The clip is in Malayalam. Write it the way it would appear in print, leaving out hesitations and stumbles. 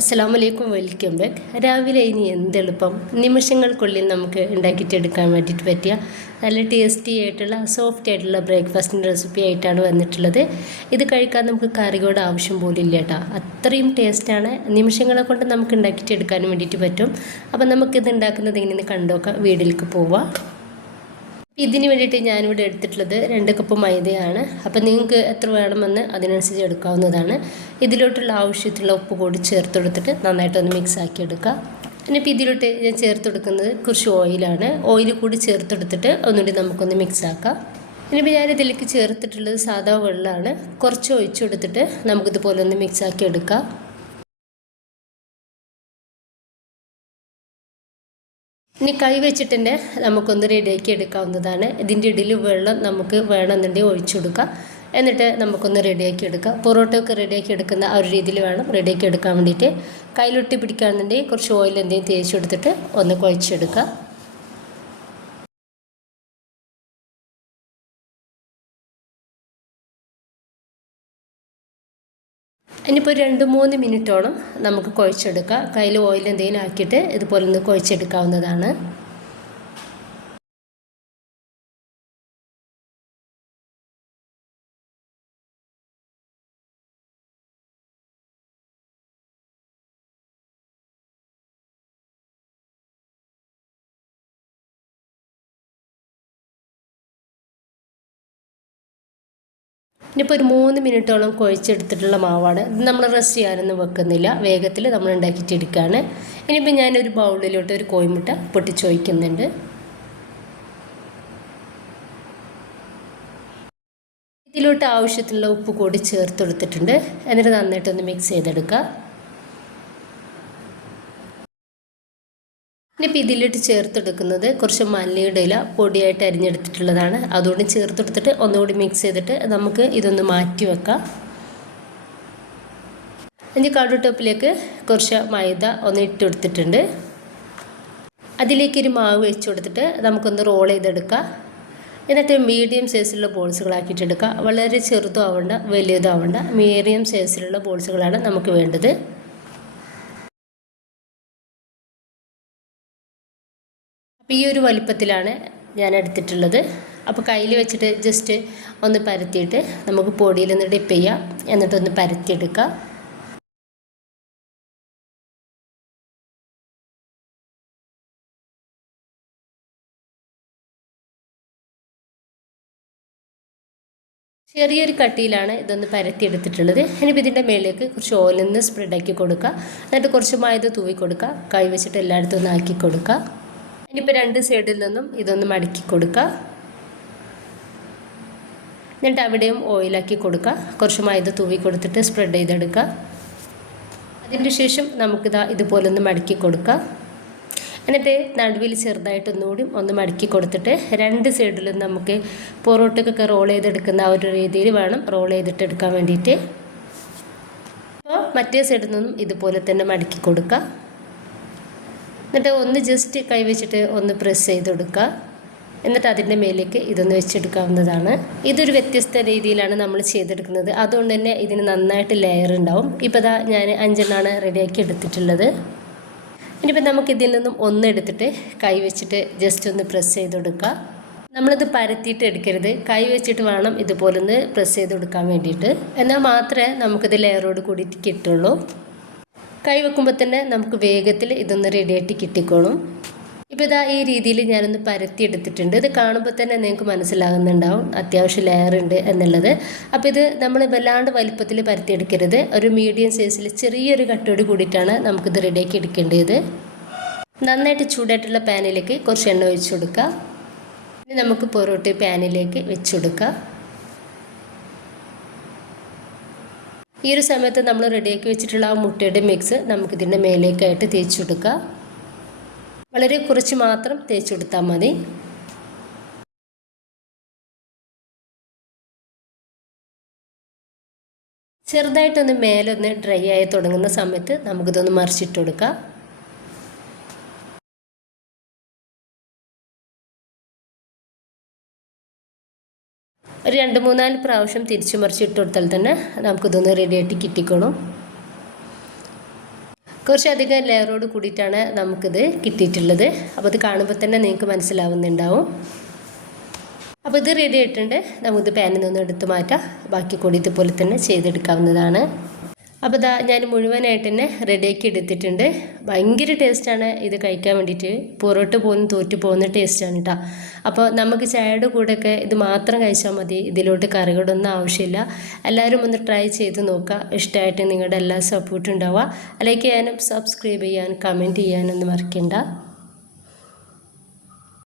അസ്സലാമലൈക്കും, വെൽക്കം ബാക്ക്. രാവിലെ ഇനി എന്തെളുപ്പം നിമിഷങ്ങൾക്കുള്ളിൽ നമുക്ക് ഉണ്ടാക്കിയിട്ടെടുക്കാൻ വേണ്ടിയിട്ട് പറ്റിയ നല്ല ടേസ്റ്റി ആയിട്ടുള്ള സോഫ്റ്റ് ആയിട്ടുള്ള ബ്രേക്ക്ഫാസ്റ്റിൻ്റെ റെസിപ്പി ആയിട്ടാണ് വന്നിട്ടുള്ളത്. ഇത് കഴിക്കാൻ നമുക്ക് കറികളുടെ ആവശ്യം പോലും ഇല്ല കേട്ടോ, അത്രയും ടേസ്റ്റാണ്. നിമിഷങ്ങളെ കൊണ്ട് നമുക്ക് ഉണ്ടാക്കിയിട്ടെടുക്കാനും വേണ്ടിയിട്ട് പറ്റും. അപ്പം നമുക്കിത് ഉണ്ടാക്കുന്നത് എങ്ങനെയെന്ന് കണ്ടുനോക്കാം. വീട്ടിലേക്ക് പോവാം. ഇതിന് വേണ്ടിയിട്ട് ഞാനിവിടെ എടുത്തിട്ടുള്ളത് 2 കപ്പ് മൈദയാണ്. അപ്പോൾ നിങ്ങൾക്ക് എത്ര വേണമെന്ന് അതിനനുസരിച്ച് എടുക്കാവുന്നതാണ്. ഇതിലോട്ടുള്ള ആവശ്യത്തിലുള്ള ഉപ്പ് കൂടി ചേർത്ത് കൊടുത്തിട്ട് നന്നായിട്ടൊന്ന് മിക്സ് ആക്കി എടുക്കുക. ഇനിയിപ്പോൾ ഇതിലോട്ട് ഞാൻ ചേർത്ത് കൊടുക്കുന്നത് കുറച്ച് ഓയിലാണ്. ഓയിൽ കൂടി ചേർത്ത് കൊടുത്തിട്ട് ഒന്നുകൂടി നമുക്കൊന്ന് മിക്സ് ആക്കാം. ഇനിയിപ്പോൾ ഞാനിതിലേക്ക് ചേർത്തിട്ടുള്ളത് സാധാ വെള്ളമാണ്. കുറച്ച് ഒഴിച്ചു കൊടുത്തിട്ട് നമുക്കിതുപോലെ ഒന്ന് മിക്സ് ആക്കി എടുക്കാം. ഇനി കൈ വെച്ചിട്ട് തന്നെ നമുക്കൊന്ന് റെഡിയാക്കി എടുക്കാവുന്നതാണ്. ഇതിൻ്റെ ഇടയിൽ വെള്ളം നമുക്ക് വേണമെന്നുണ്ടെങ്കിൽ ഒഴിച്ചു കൊടുക്കാം. എന്നിട്ട് നമുക്കൊന്ന് റെഡിയാക്കി എടുക്കാം. പൊറോട്ടയൊക്കെ റെഡിയാക്കി എടുക്കുന്ന ആ ഒരു രീതിയിൽ വേണം റെഡിയാക്കി എടുക്കാൻ വേണ്ടിയിട്ട്. കയ്യിലൊട്ടി പിടിക്കുകയാണെന്നുണ്ടെങ്കിൽ കുറച്ച് ഓയിൽ എന്തെങ്കിലും തേച്ച് കൊടുത്തിട്ട് ഒന്ന് കുഴച്ചെടുക്കുക. ഇനിയിപ്പോൾ 2-3 മിനിറ്റോളം നമുക്ക് കുഴച്ചെടുക്കാം. കയ്യിൽ ഓയിൽ എന്തെങ്കിലും ആക്കിയിട്ട് ഇതുപോലെ ഒന്ന് കുഴച്ചെടുക്കാവുന്നതാണ്. ഇനിയിപ്പോൾ ഒരു 3 മിനിറ്റോളം കുഴച്ചെടുത്തിട്ടുള്ള മാവാണ്. ഇത് നമ്മൾ റെസ്റ്റ് ചെയ്യാനൊന്നും വെക്കുന്നില്ല, വേഗത്തിൽ നമ്മൾ ഉണ്ടാക്കിയിട്ടെടുക്കുകയാണ്. ഇനിയിപ്പോൾ ഞാനൊരു ബൗളിലോട്ട് ഒരു കോഴിമുട്ട പൊട്ടിച്ചൊഴിക്കുന്നുണ്ട്. ഇതിലോട്ട് ആവശ്യത്തിനുള്ള ഉപ്പ് കൂടി ചേർത്ത് കൊടുത്തിട്ടുണ്ട്. എന്നിട്ട് നന്നായിട്ടൊന്ന് മിക്സ് ചെയ്തെടുക്കുക. ഇനിയിപ്പോൾ ഇതിലിട്ട് ചേർത്തെടുക്കുന്നത് കുറച്ച് മല്ലിയുടെ ഇല പൊടിയായിട്ട് അരിഞ്ഞെടുത്തിട്ടുള്ളതാണ്. അതുകൊണ്ട് ചേർത്തെടുത്തിട്ട് ഒന്നുകൂടി മിക്സ് ചെയ്തിട്ട് നമുക്ക് ഇതൊന്ന് മാറ്റി വെക്കാം. ഇനി കൗണ്ടർ ടോപ്പിലേക്ക് കുറച്ച് മൈദ ഒന്ന് ഇട്ട് കൊടുത്തിട്ടുണ്ട്. അതിലേക്ക് ഒരു മാവ് വെച്ച് കൊടുത്തിട്ട് നമുക്കൊന്ന് റോൾ ചെയ്തെടുക്കാം. എന്നിട്ട് മീഡിയം സൈസിലുള്ള ബോൾസുകളാക്കിയിട്ടെടുക്കുക. വളരെ ചെറുതും ആവണ്ട വലിയതും ആവണ്ട, മീഡിയം സൈസിലുള്ള ബോൾസുകളാണ് നമുക്ക് വേണ്ടത്. അപ്പോൾ ഈ ഒരു വലിപ്പത്തിലാണ് ഞാൻ എടുത്തിട്ടുള്ളത്. അപ്പോൾ കയ്യിൽ വെച്ചിട്ട് ജസ്റ്റ് ഒന്ന് പരത്തിയിട്ട് നമുക്ക് പൊടിയിലൊന്ന് ഡിപ്പ് ചെയ്യാം. എന്നിട്ടൊന്ന് പരത്തിയെടുക്കാം. ചെറിയൊരു കട്ടിയിലാണ് ഇതൊന്ന് പരത്തിയെടുത്തിട്ടുള്ളത്. ഇനിയിപ്പോൾ ഇതിൻ്റെ മേലേക്ക് കുറച്ച് ഓയിലൊന്ന് സ്പ്രെഡാക്കി കൊടുക്കുക. എന്നിട്ട് കുറച്ച് മൈദ തൂവി കൊടുക്കുക. കൈ വെച്ചിട്ട് എല്ലായിടത്തും ഒന്ന് ആക്കി കൊടുക്കുക. ഇനിയിപ്പോൾ 2 സൈഡിൽ നിന്നും ഇതൊന്ന് മടക്കി കൊടുക്കുക. എന്നിട്ട് അവിടെയും ഓയിലാക്കി കൊടുക്കുക. കുറച്ച് മൈദ തൂവി കൊടുത്തിട്ട് സ്പ്രെഡ് ചെയ്തെടുക്കുക. അതിന് ശേഷം നമുക്കിതാ ഇതുപോലെ ഒന്ന് മടക്കി കൊടുക്കുക. എന്നിട്ട് നടുവിൽ ചെറുതായിട്ടൊന്നുകൂടി ഒന്ന് മടക്കി കൊടുത്തിട്ട് 2 സൈഡിലും നമുക്ക് പൊറോട്ടയ്ക്കൊക്കെ റോൾ ചെയ്തെടുക്കുന്ന ആ ഒരു രീതിയിൽ വേണം റോൾ ചെയ്തിട്ടെടുക്കാൻ വേണ്ടിയിട്ട്. അപ്പോൾ മറ്റേ സൈഡിൽ നിന്നും ഇതുപോലെ തന്നെ മടക്കി കൊടുക്കുക. എന്നിട്ട് ഒന്ന് ജസ്റ്റ് കൈ വെച്ചിട്ട് ഒന്ന് പ്രസ് ചെയ്ത് കൊടുക്കുക. എന്നിട്ട് അതിൻ്റെ മേലേക്ക് ഇതൊന്ന് വെച്ചെടുക്കാവുന്നതാണ്. ഇതൊരു വ്യത്യസ്ത രീതിയിലാണ് നമ്മൾ ചെയ്തെടുക്കുന്നത്. അതുകൊണ്ട് തന്നെ ഇതിന് നന്നായിട്ട് ലെയർ ഉണ്ടാവും. ഇപ്പോൾ ഇതാ ഞാൻ 5 റെഡിയാക്കി എടുത്തിട്ടുള്ളത്. ഇനിയിപ്പോൾ നമുക്കിതിൽ നിന്നും ഒന്നെടുത്തിട്ട് കൈ വെച്ചിട്ട് ജസ്റ്റ് ഒന്ന് പ്രസ് ചെയ്ത് കൊടുക്കുക. നമ്മളിത് പരത്തിയിട്ട് എടുക്കരുത്, കൈ വെച്ചിട്ട് വേണം ഇതുപോലൊന്ന് പ്രസ് ചെയ്ത് കൊടുക്കാൻ വേണ്ടിയിട്ട്. എന്നാൽ മാത്രമേ നമുക്കിത് ലെയറോട് കൂടിയിട്ട് കിട്ടുള്ളൂ. കൈ വെക്കുമ്പോൾ തന്നെ നമുക്ക് വേഗത്തിൽ ഇതൊന്ന് റെഡിയായിട്ട് കിട്ടിക്കോളും. ഇപ്പോൾ ഇതാ ഈ രീതിയിൽ ഞാനൊന്ന് പരത്തി എടുത്തിട്ടുണ്ട്. ഇത് കാണുമ്പോൾ തന്നെ നിങ്ങൾക്ക് മനസ്സിലാകുന്നുണ്ടാവും അത്യാവശ്യം ലെയർ ഉണ്ട് എന്നുള്ളത്. അപ്പോൾ ഇത് നമ്മൾ വല്ലാണ്ട് വലിപ്പത്തിൽ പരത്തിയെടുക്കരുത്. ഒരു മീഡിയം സൈസിൽ ചെറിയൊരു കട്ടോട് കൂടിയിട്ടാണ് നമുക്കിത് റെഡിയാക്കി എടുക്കേണ്ടത്. നന്നായിട്ട് ചൂടായിട്ടുള്ള പാനിലേക്ക് കുറച്ച് എണ്ണ ഒഴിച്ചു കൊടുക്കുക. ഇനി നമുക്ക് പൊറോട്ട പാനിലേക്ക് വെച്ച് കൊടുക്കുക. ഈ ഒരു സമയത്ത് നമ്മൾ റെഡിയാക്കി വെച്ചിട്ടുള്ള ആ മുട്ടയുടെ മിക്സ് നമുക്കിതിൻ്റെ മേലേക്കായിട്ട് തേച്ച് കൊടുക്കുക. വളരെ കുറച്ച് മാത്രം തേച്ച് കൊടുത്താൽ മതി. ചെറുതായിട്ടൊന്ന് മേലൊന്ന് ഡ്രൈ ആയി തുടങ്ങുന്ന സമയത്ത് നമുക്കിതൊന്ന് മറിച്ചിട്ട് കൊടുക്കാം. ഒരു 2-3-4 പ്രാവശ്യം തിരിച്ചു മറിച്ചിട്ട് കൊടുത്താൽ തന്നെ നമുക്കിതൊന്ന് റെഡിയായിട്ട് കിട്ടിക്കോളും. കുറച്ചധികം ലെയറോട് കൂടിയിട്ടാണ് നമുക്കിത് കിട്ടിയിട്ടുള്ളത്. അപ്പോൾ ഇത് കാണുമ്പോൾ തന്നെ നിങ്ങൾക്ക് മനസ്സിലാവുന്നുണ്ടാവും. അപ്പോൾ ഇത് റെഡി ആയിട്ടുണ്ട്. നമുക്കിത് പാനിൽ നിന്ന് എടുത്ത് മാറ്റാം. ബാക്കി കൂടി ഇതുപോലെ തന്നെ ചെയ്തെടുക്കാവുന്നതാണ്. അപ്പോൾ ഇതാ ഞാൻ മുഴുവനായിട്ട് തന്നെ റെഡിയാക്കി എടുത്തിട്ടുണ്ട്. ഭയങ്കര ടേസ്റ്റാണ് ഇത് കഴിക്കാൻ വേണ്ടിയിട്ട്. പൊറോട്ട് പോലും തോറ്റു പോകുന്ന ടേസ്റ്റാണ് കേട്ടോ. അപ്പോൾ നമുക്ക് ചായയുടെ കൂടെയൊക്കെ ഇത് മാത്രം കഴിച്ചാൽ മതി. ഇതിലോട്ട് കറികളൊന്നും ആവശ്യമില്ല. എല്ലാവരും ഒന്ന് ട്രൈ ചെയ്ത് നോക്കുക. ഇഷ്ടമായിട്ട് നിങ്ങളുടെ എല്ലാ സപ്പോർട്ടും ഉണ്ടാവുക. ലൈക്ക് ചെയ്യാനും സബ്സ്ക്രൈബ് ചെയ്യാനും കമൻറ്റ് ചെയ്യാനൊന്നും മറക്കണ്ട.